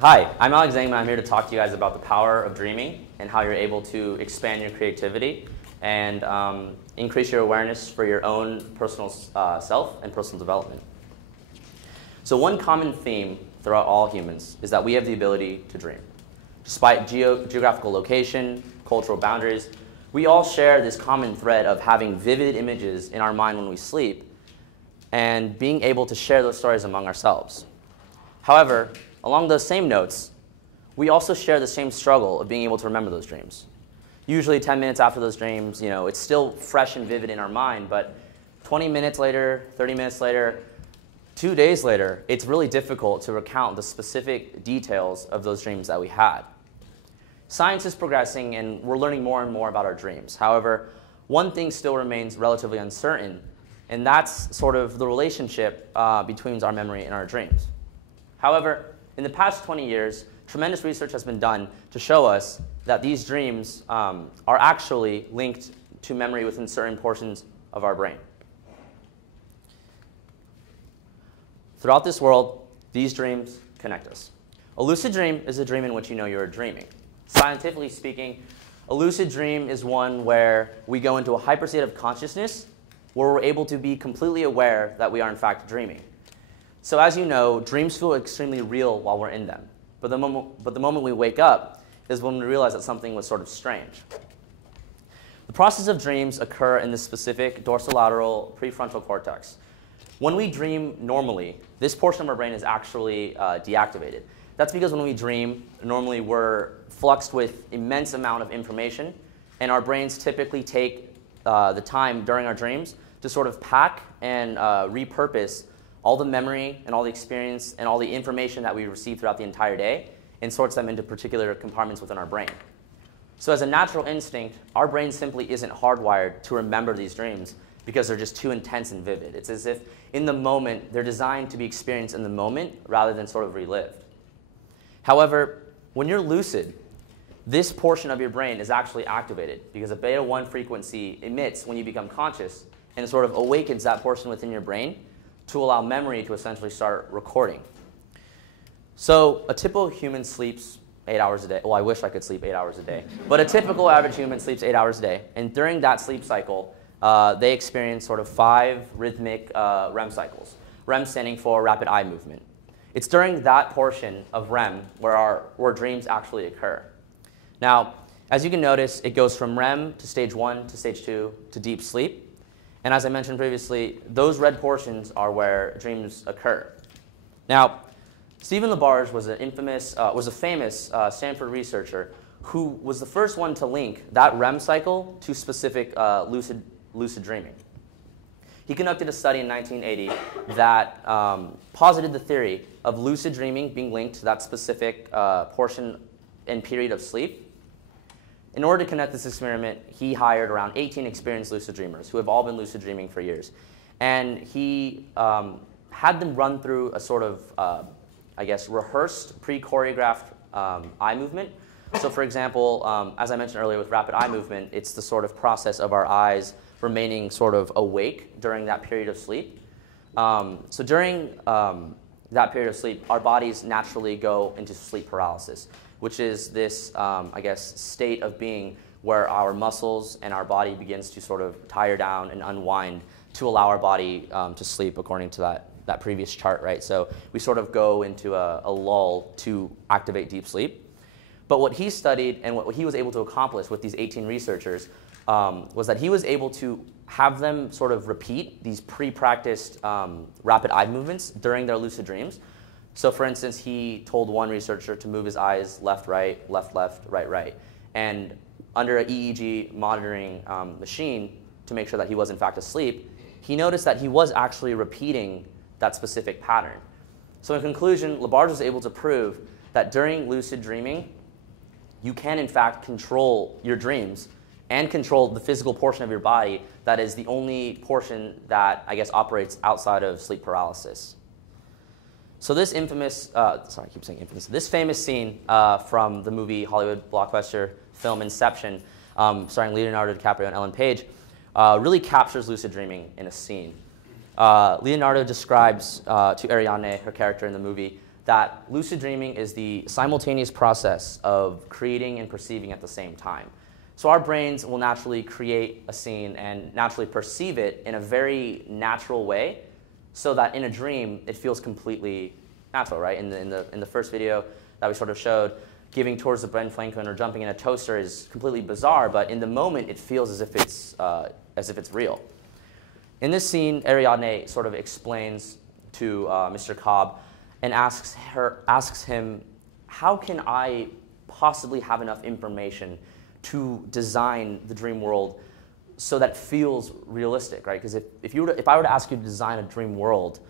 Hi, I'm Alex Zhang, and I'm here to talk to you guys about the power of dreaming and how you're able to expand your creativity and increase your awareness for your own personal self and personal development. So one common theme throughout all humans is that we have the ability to dream. Despite geographical location, cultural boundaries, we all share this common thread of having vivid images in our mind when we sleep and being able to share those stories among ourselves. However, along those same notes, we also share the same struggle of being able to remember those dreams. Usually 10 minutes after those dreams, it's still fresh and vivid in our mind, but 20 minutes later, 30 minutes later, 2 days later, it's really difficult to recount the specific details of those dreams that we had. Science is progressing and we're learning more and more about our dreams. However, one thing still remains relatively uncertain, and that's sort of the relationship between our memory and our dreams. However, in the past 20 years, tremendous research has been done to show us that these dreams are actually linked to memory within certain portions of our brain. Throughout this world, these dreams connect us. A lucid dream is a dream in which you know you're dreaming. Scientifically speaking, a lucid dream is one where we go into a hyper state of consciousness where we're able to be completely aware that we are in fact dreaming. So as you know, dreams feel extremely real while we're in them. But the moment we wake up is when we realize that something was sort of strange. The process of dreams occur in the specific dorsolateral prefrontal cortex. When we dream normally, this portion of our brain is actually deactivated. That's because when we dream, normally we're fluxed with immense amount of information, and our brains typically take the time during our dreams to sort of pack and repurpose all the memory and all the experience and all the information that we receive throughout the entire day and sorts them into particular compartments within our brain. So as a natural instinct, our brain simply isn't hardwired to remember these dreams because they're just too intense and vivid. It's as if in the moment, they're designed to be experienced in the moment rather than sort of relived. However, when you're lucid, this portion of your brain is actually activated because a beta 1 frequency emits when you become conscious and sort of awakens that portion within your brain to allow memory to essentially start recording. So a typical human sleeps 8 hours a day. Well, I wish I could sleep 8 hours a day. But a typical average human sleeps 8 hours a day. And during that sleep cycle, they experience sort of 5 rhythmic REM cycles. REM standing for rapid eye movement. It's during that portion of REM where dreams actually occur. Now, as you can notice, it goes from REM to stage 1 to stage 2 to deep sleep. And as I mentioned previously, those red portions are where dreams occur. Now, Stephen LaBarge was a famous Stanford researcher who was the first one to link that REM cycle to specific lucid dreaming. He conducted a study in 1980 that posited the theory of lucid dreaming being linked to that specific portion and period of sleep. In order to conduct this experiment, he hired around 18 experienced lucid dreamers who have all been lucid dreaming for years. And he had them run through a sort of, rehearsed, pre-choreographed eye movement. So for example, as I mentioned earlier with rapid eye movement, it's the sort of process of our eyes remaining sort of awake during that period of sleep. So during that period of sleep, our bodies naturally go into sleep paralysis, which is this, state of being where our muscles and our body begins to sort of tire down and unwind to allow our body to sleep according to that previous chart, right? So we sort of go into a lull to activate deep sleep. But what he studied and what he was able to accomplish with these 18 researchers was that he was able to have them sort of repeat these pre-practiced rapid eye movements during their lucid dreams. So for instance, he told one researcher to move his eyes left, right, right. And under an EEG monitoring machine to make sure that he was in fact asleep, he noticed that he was actually repeating that specific pattern. So in conclusion, LaBarge was able to prove that during lucid dreaming, you can in fact control your dreams and control the physical portion of your body that is the only portion that, operates outside of sleep paralysis. So this this famous scene from the movie Hollywood blockbuster film Inception, starring Leonardo DiCaprio and Ellen Page, really captures lucid dreaming in a scene. Leonardo describes to Ariadne, her character in the movie, that lucid dreaming is the simultaneous process of creating and perceiving at the same time. So our brains will naturally create a scene and naturally perceive it in a very natural way, so that in a dream it feels completely natural, right? In the first video that we sort of showed, giving towards the bread flankon or jumping in a toaster is completely bizarre, but in the moment it feels as if it's real. In this scene, Ariadne sort of explains to Mr. Cobb and asks him, how can I possibly have enough information to design the dream world so that it feels realistic, right? Because if I were to ask you to design a dream world,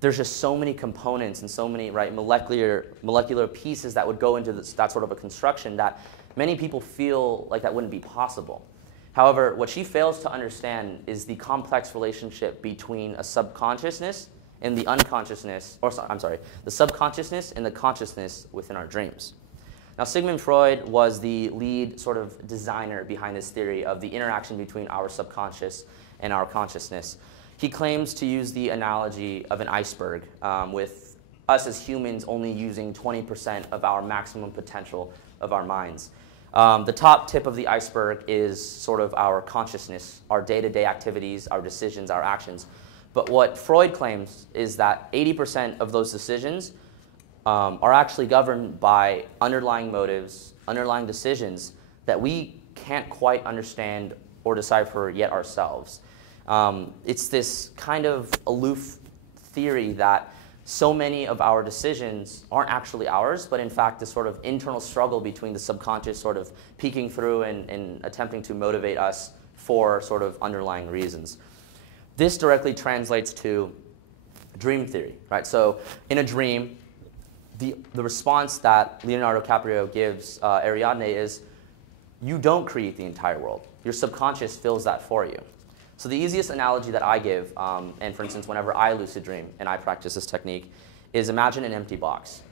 there's just so many components and so many molecular pieces that would go into that sort of a construction that many people feel like that wouldn't be possible. However, what she fails to understand is the complex relationship between a subconsciousness and the unconsciousness, the subconsciousness and the consciousness within our dreams. Now, Sigmund Freud was the lead sort of designer behind this theory of the interaction between our subconscious and our consciousness. He claims to use the analogy of an iceberg, with us as humans only using 20% of our maximum potential of our minds. The top tip of the iceberg is sort of our consciousness, our day-to-day activities, our decisions, our actions. But what Freud claims is that 80% of those decisions are actually governed by underlying motives, underlying decisions that we can't quite understand or decipher yet ourselves. It's this kind of aloof theory that so many of our decisions aren't actually ours, but in fact this sort of internal struggle between the subconscious sort of peeking through and attempting to motivate us for sort of underlying reasons. This directly translates to dream theory, right? So in a dream, the response that Leonardo DiCaprio gives Ariadne is, you don't create the entire world. Your subconscious fills that for you. So the easiest analogy that I give, and for instance, whenever I lucid dream and I practice this technique, is imagine an empty box.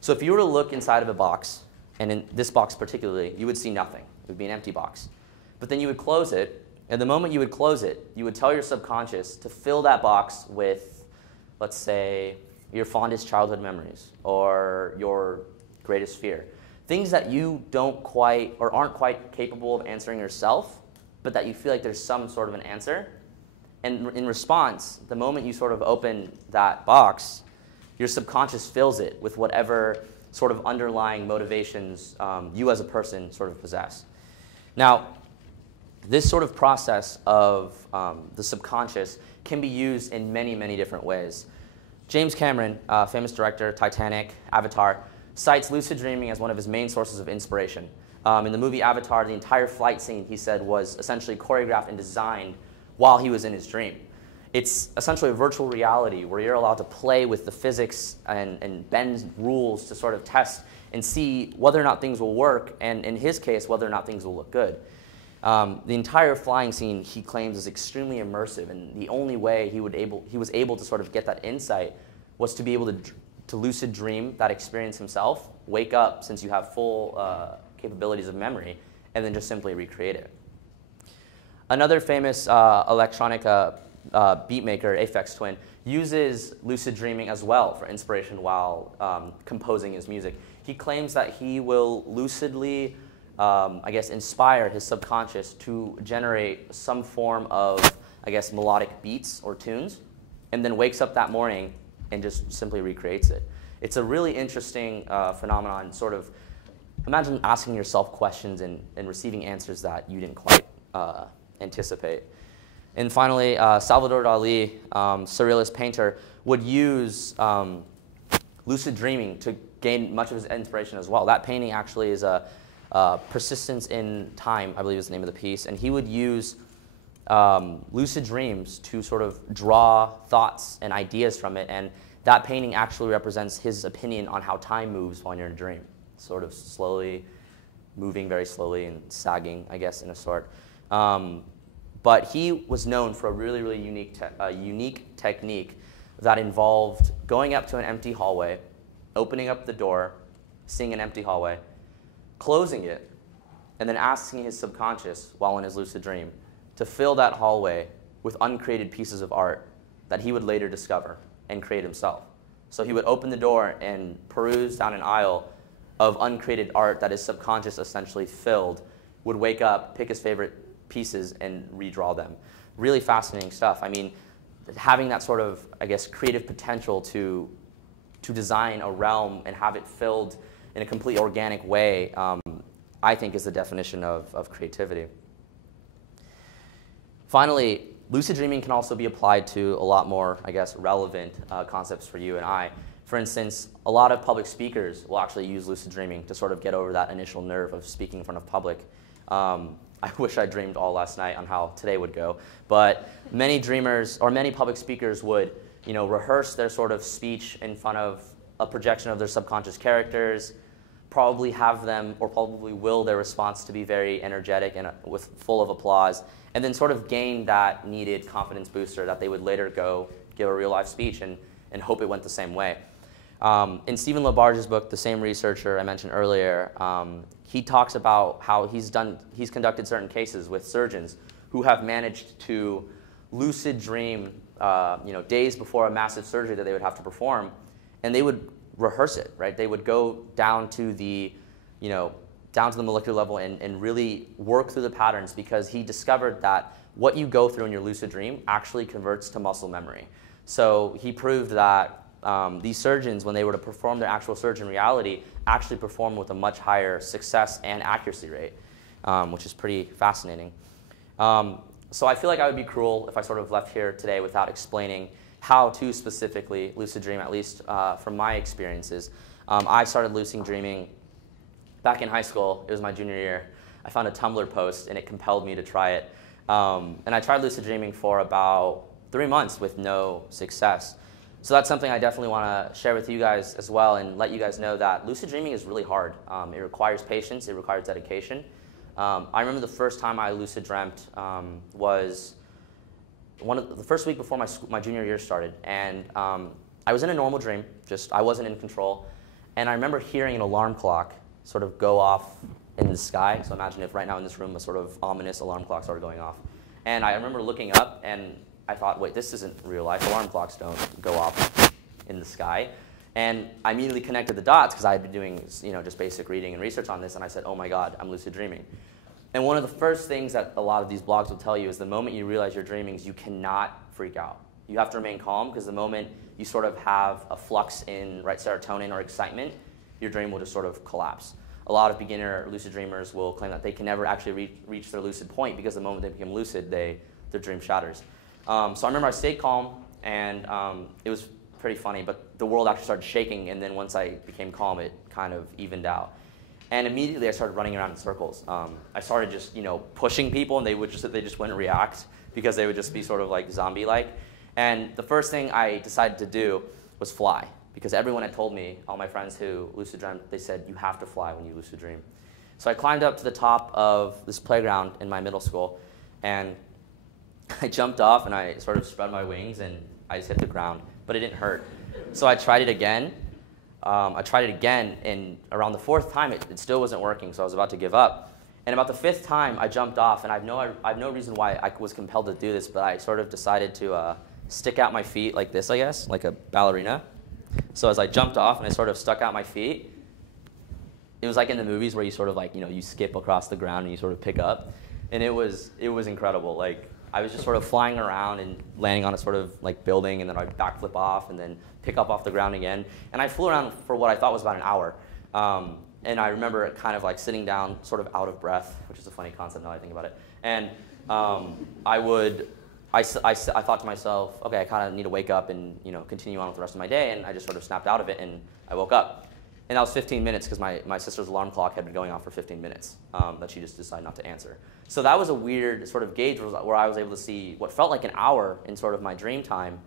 So if you were to look inside of a box, and in this box particularly, you would see nothing. It would be an empty box. But then you would close it, and the moment you would close it, you would tell your subconscious to fill that box with, let's say, your fondest childhood memories or your greatest fear. Things that you don't quite or aren't quite capable of answering yourself, but that you feel like there's some sort of an answer. And in response, the moment you sort of open that box, your subconscious fills it with whatever sort of underlying motivations you as a person sort of possess. Now, this sort of process of the subconscious can be used in many, many different ways. James Cameron, famous director, Titanic, Avatar, cites lucid dreaming as one of his main sources of inspiration. In the movie Avatar, the entire flight scene, he said, was essentially choreographed and designed while he was in his dream. It's essentially a virtual reality where you're allowed to play with the physics and bend rules to sort of test and see whether or not things will work, and in his case, whether or not things will look good. The entire flying scene, he claims, is extremely immersive, and the only way he was able to sort of get that insight was to be able to lucid dream that experience himself, wake up since you have full capabilities of memory, and then just simply recreate it. Another famous electronic beat maker, Aphex Twin, uses lucid dreaming as well for inspiration while composing his music. He claims that he will lucidly inspire his subconscious to generate some form of, melodic beats or tunes, and then wakes up that morning and just simply recreates it. It's a really interesting phenomenon. Sort of, imagine asking yourself questions and receiving answers that you didn't quite anticipate. And finally, Salvador Dali, surrealist painter, would use lucid dreaming to gain much of his inspiration as well. That painting actually is a Persistence in Time, I believe is the name of the piece, and he would use lucid dreams to sort of draw thoughts and ideas from it, and that painting actually represents his opinion on how time moves while you're in a dream, sort of slowly, moving very slowly and sagging, I guess, in a sort. But he was known for a really, really unique technique that involved going up to an empty hallway, opening up the door, seeing an empty hallway, closing it, and then asking his subconscious while in his lucid dream to fill that hallway with uncreated pieces of art that he would later discover and create himself. So he would open the door and peruse down an aisle of uncreated art that his subconscious essentially filled, would wake up, pick his favorite pieces, and redraw them. Really fascinating stuff. I mean, having that sort of, I guess, creative potential to design a realm and have it filled in a completely organic way, I think is the definition of creativity. Finally, lucid dreaming can also be applied to a lot more, I guess, relevant concepts for you and I. For instance, a lot of public speakers will actually use lucid dreaming to sort of get over that initial nerve of speaking in front of public. I wish I dreamed all last night on how today would go, but many dreamers or many public speakers would, rehearse their sort of speech in front of a projection of their subconscious characters, probably have them or probably will their response to be very energetic and full of applause, and then sort of gain that needed confidence booster that they would later go give a real life speech and hope it went the same way. In Stephen LaBarge's book, the same researcher I mentioned earlier, he talks about how he's conducted certain cases with surgeons who have managed to lucid dream, days before a massive surgery that they would have to perform, and they would rehearse it, right? They would go down to the, down to the molecular level and really work through the patterns, because he discovered that what you go through in your lucid dream actually converts to muscle memory. So he proved that these surgeons, when they were to perform their actual surgery in reality, actually performed with a much higher success and accuracy rate, which is pretty fascinating. So I feel like I would be cruel if I sort of left here today without explaining how to specifically lucid dream, at least from my experiences. I started lucid dreaming back in high school. It was my junior year. I found a Tumblr post, and it compelled me to try it. And I tried lucid dreaming for about 3 months with no success. So that's something I definitely want to share with you guys as well, and let you guys know that lucid dreaming is really hard. It requires patience. It requires dedication. I remember the first time I lucid dreamt was the first week before my junior year started, and I was in a normal dream. I wasn't in control, and I remember hearing an alarm clock sort of go off in the sky. So imagine if right now in this room a sort of ominous alarm clock started going off, and I remember looking up and I thought, wait, this isn't real life. Alarm clocks don't go off in the sky. And I immediately connected the dots because I had been doing, just basic reading and research on this, and I said, oh my God, I'm lucid dreaming. And one of the first things that a lot of these blogs will tell you is the moment you realize you're dreaming, you cannot freak out. You have to remain calm, because the moment you sort of have a flux in serotonin or excitement, your dream will just sort of collapse. A lot of beginner lucid dreamers will claim that they can never actually reach their lucid point, because the moment they become lucid, their dream shatters. So I remember I stayed calm, and it was pretty funny, but the world actually started shaking, and then once I became calm, it kind of evened out. And immediately I started running around in circles. I started just, pushing people, and they just wouldn't react, because they would just be sort of like zombie-like. And the first thing I decided to do was fly, because everyone had told me, all my friends who lucid dreamt, they said, you have to fly when you lucid dream. So I climbed up to the top of this playground in my middle school, and I jumped off, and I sort of spread my wings, and I just hit the ground, but it didn't hurt. So I tried it again. And around the 4th time, it still wasn't working, so I was about to give up. And about the 5th time, I jumped off, and I have no reason why I was compelled to do this, but I sort of decided to stick out my feet like this, I guess, like a ballerina. So as I jumped off and I sort of stuck out my feet, it was like in the movies where you sort of you skip across the ground and you sort of pick up. And it was incredible. I was just sort of flying around and landing on a sort of building, and then I'd backflip off and then pick up off the ground again. And I flew around for what I thought was about an hour. And I remember kind of sitting down sort of out of breath, which is a funny concept now I think about it. And I thought to myself, okay, I kind of need to wake up and continue on with the rest of my day. And I just sort of snapped out of it, and I woke up. And that was 15 minutes, because my sister's alarm clock had been going off for 15 minutes that she just decided not to answer. So that was a weird sort of gauge where I was able to see what felt like an hour in sort of my dream time,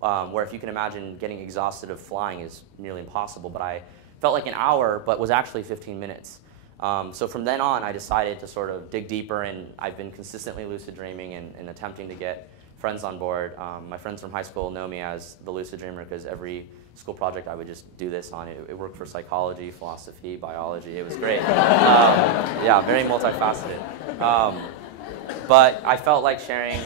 where if you can imagine getting exhausted of flying is nearly impossible. But I felt like an hour, but was actually 15 minutes. So from then on, I decided to sort of dig deeper, and I've been consistently lucid dreaming and attempting to get friends on board. My friends from high school know me as the lucid dreamer, because every school project I would just do this on. It worked for psychology, philosophy, biology. It was great. Yeah, very multifaceted. But I felt like sharing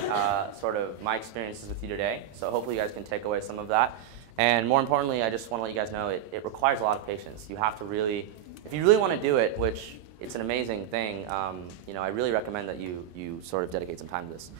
sort of my experiences with you today. So hopefully you guys can take away some of that. And more importantly, I just want to let you guys know it requires a lot of patience. You have to really, if you really want to do it, which it's an amazing thing, I really recommend that you sort of dedicate some time to this.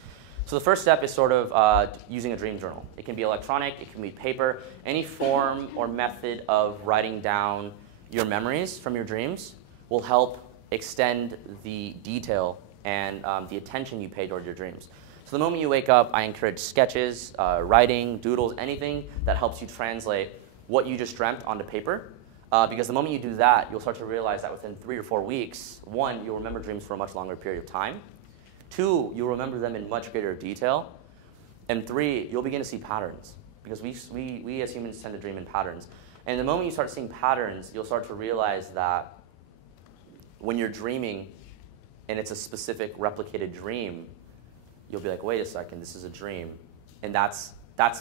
So the first step is sort of using a dream journal. It can be electronic, it can be paper, any form or method of writing down your memories from your dreams will help extend the detail and the attention you pay toward your dreams. So the moment you wake up, I encourage sketches, writing, doodles, anything that helps you translate what you just dreamt onto paper. Because the moment you do that, you'll start to realize that within 3 or 4 weeks, 1, you'll remember dreams for a much longer period of time. 2, you'll remember them in much greater detail. And 3, you'll begin to see patterns. Because we as humans tend to dream in patterns. And the moment you start seeing patterns, you'll start to realize that when you're dreaming and it's a specific replicated dream, you'll be like, wait a second, this is a dream. And that's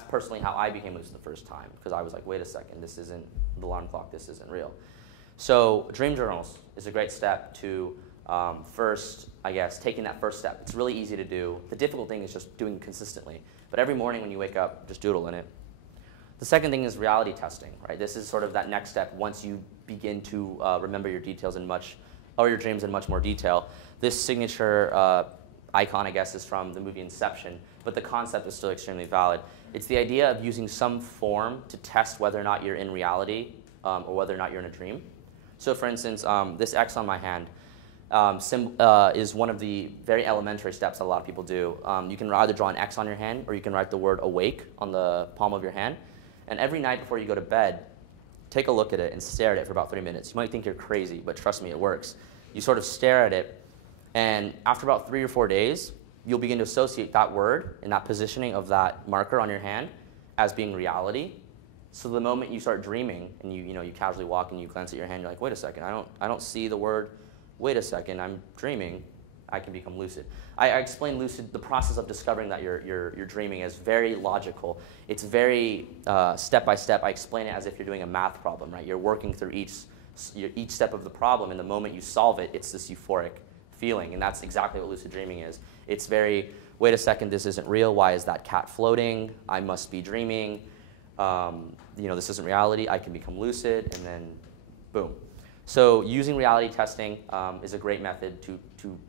personally how I became lucid the first time, because I was like, wait a second, this isn't the alarm clock, this isn't real. So dream journals is a great step to first, I guess, taking that first step. It's really easy to do. The difficult thing is just doing it consistently. But every morning when you wake up, just doodle in it. The second thing is reality testing, right? This is sort of that next step once you begin to remember your details your dreams in much more detail. This signature icon, I guess, is from the movie Inception, but the concept is still extremely valid. It's the idea of using some form to test whether or not you're in reality or whether or not you're in a dream. So for instance, this X on my hand is one of the very elementary steps that a lot of people do. You can either draw an X on your hand or you can write the word awake on the palm of your hand. And every night before you go to bed, take a look at it and stare at it for about 3 minutes. You might think you're crazy, but trust me, it works. You sort of stare at it, and after about 3 or 4 days, you'll begin to associate that word and that positioning of that marker on your hand as being reality. So the moment you start dreaming and you casually walk and you glance at your hand, you're like, wait a second, I don't see the word, wait a second, I'm dreaming. I can become lucid. I explain lucid, the process of discovering that you're dreaming, is very logical. It's very step by step. I explain it as if you're doing a math problem, right? You're working through each step of the problem, and the moment you solve it, it's this euphoric feeling, and that's exactly what lucid dreaming is. It's very, wait a second, this isn't real. Why is that cat floating? I must be dreaming. This isn't reality. I can become lucid, and then boom. So using reality testing is a great method to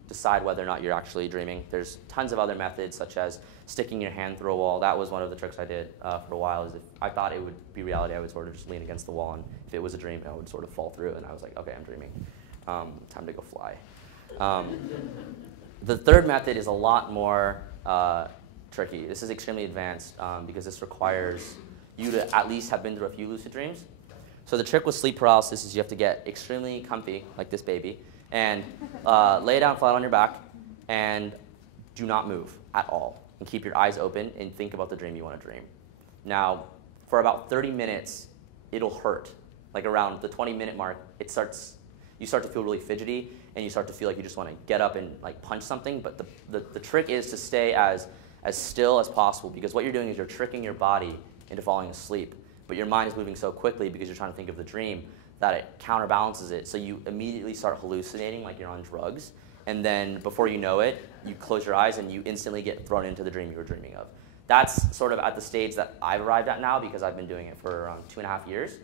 decide whether or not you're actually dreaming. There's tons of other methods, such as sticking your hand through a wall. That was one of the tricks I did for a while. Is if I thought it would be reality, I would sort of just lean against the wall, and if it was a dream, I would sort of fall through, and I was like, okay, I'm dreaming. Time to go fly. The third method is a lot more tricky. This is extremely advanced because this requires you to at least have been through a few lucid dreams. So the trick with sleep paralysis is you have to get extremely comfy, like this baby, and lay down flat on your back and do not move at all. And keep your eyes open and think about the dream you want to dream. Now, for about 30 minutes, it'll hurt. Like around the 20-minute mark, you start to feel really fidgety, and you start to feel like you just want to get up and like punch something. But the trick is to stay as still as possible, because what you're doing is you're tricking your body into falling asleep. But your mind is moving so quickly because you're trying to think of the dream that it counterbalances it. So you immediately start hallucinating like you're on drugs. And then before you know it, you close your eyes and you instantly get thrown into the dream you were dreaming of. That's sort of at the stage that I've arrived at now, because I've been doing it for around 2.5 years.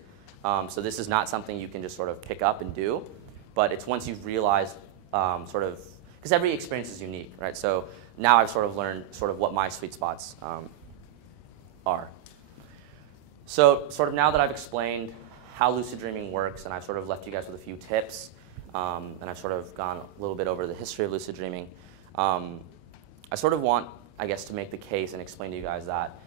So this is not something you can just sort of pick up and do. But it's once you've realized because every experience is unique, right? So now I've sort of learned sort of what my sweet spots are. So sort of now that I've explained how lucid dreaming works, and I've sort of left you guys with a few tips, and I've sort of gone a little bit over the history of lucid dreaming, I sort of want, I guess, to make the case and explain to you guys that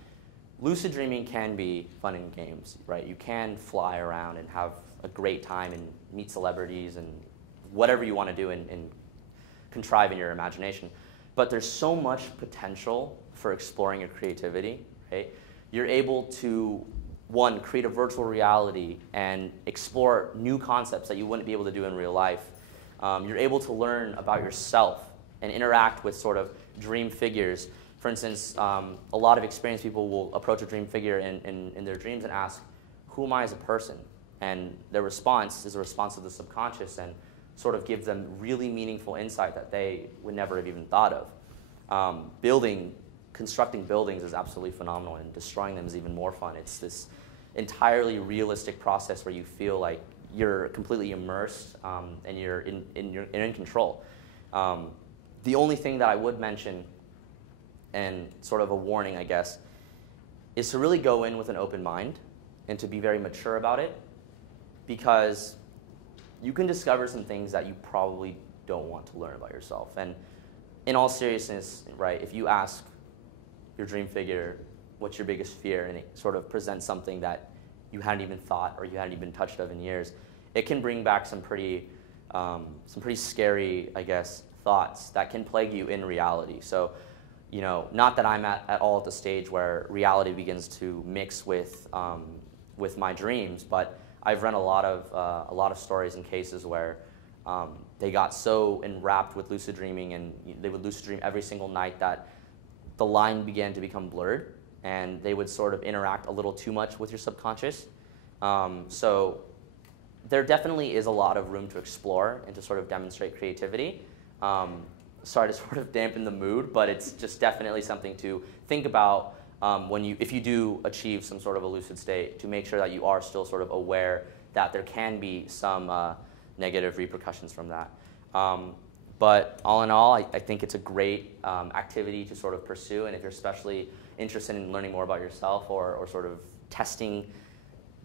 lucid dreaming can be fun and games, right? You can fly around and have a great time and meet celebrities and whatever you want to do and contrive in your imagination. But there's so much potential for exploring your creativity, right? You're able to, one, create a virtual reality and explore new concepts that you wouldn't be able to do in real life. You're able to learn about yourself and interact with sort of dream figures. For instance, a lot of experienced people will approach a dream figure in their dreams and ask, who am I as a person? And their response is a response of the subconscious and sort of gives them really meaningful insight that they would never have even thought of. Constructing buildings is absolutely phenomenal, and destroying them is even more fun. It's this entirely realistic process where you feel like you're completely immersed and you're in control. The only thing that I would mention, and sort of a warning, I guess, is to really go in with an open mind and to be very mature about it, because you can discover some things that you probably don't want to learn about yourself. And in all seriousness, right, if you ask your dream figure, what's your biggest fear, and it sort of presents something that you hadn't even thought or you hadn't even touched of in years, it can bring back some pretty scary, I guess, thoughts that can plague you in reality. So, you know, not that I'm at all at the stage where reality begins to mix with my dreams, but I've read a lot of stories and cases where they got so enwrapped with lucid dreaming, and they would lucid dream every single night, that the line began to become blurred, and they would sort of interact a little too much with your subconscious. So there definitely is a lot of room to explore and to sort of demonstrate creativity. Sorry to sort of dampen the mood, but it's just definitely something to think about if you do achieve some sort of a lucid state, to make sure that you are still sort of aware that there can be some negative repercussions from that. But all in all, I think it's a great activity to sort of pursue, and if you're especially interested in learning more about yourself or sort of testing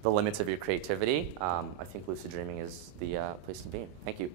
the limits of your creativity, I think lucid dreaming is the place to be. Thank you.